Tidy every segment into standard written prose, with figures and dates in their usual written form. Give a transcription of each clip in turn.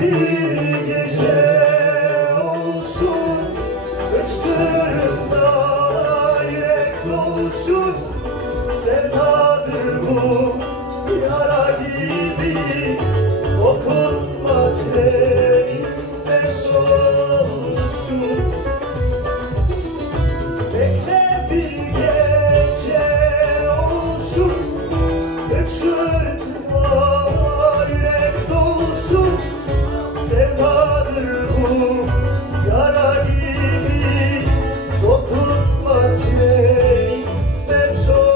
bir gece olsun, hıçkırımda yürek dolsun. Sevdadır bu yara gibi, dokunma teninde solsun. Bekle bir gece olsun, hıçkırımda yürek dolsun. Sevdadır bu yara gibi, dokunma teninde solsun.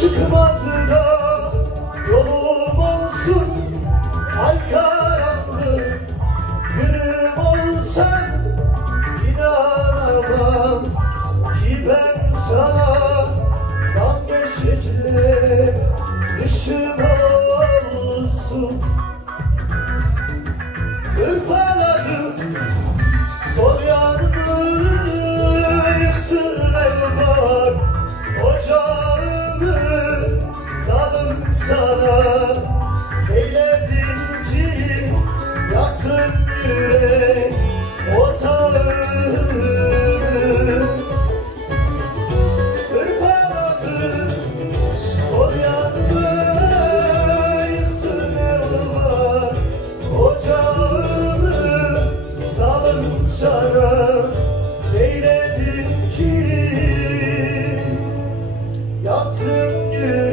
Çıkmaz da yolum olsun, ay karanlık günüm olsan, inanamam ki ben sana. Dam geçecek ışığım olsun. Hırpaladım sol yanımı, yıktın elbak ocağımı. Zalim sana eyledim ki, yaktın yürek otağımı. Hırpaladım sol yanımı, yıktın elbak ocağımı. Zalim sana eyledim ki, yaktın yürek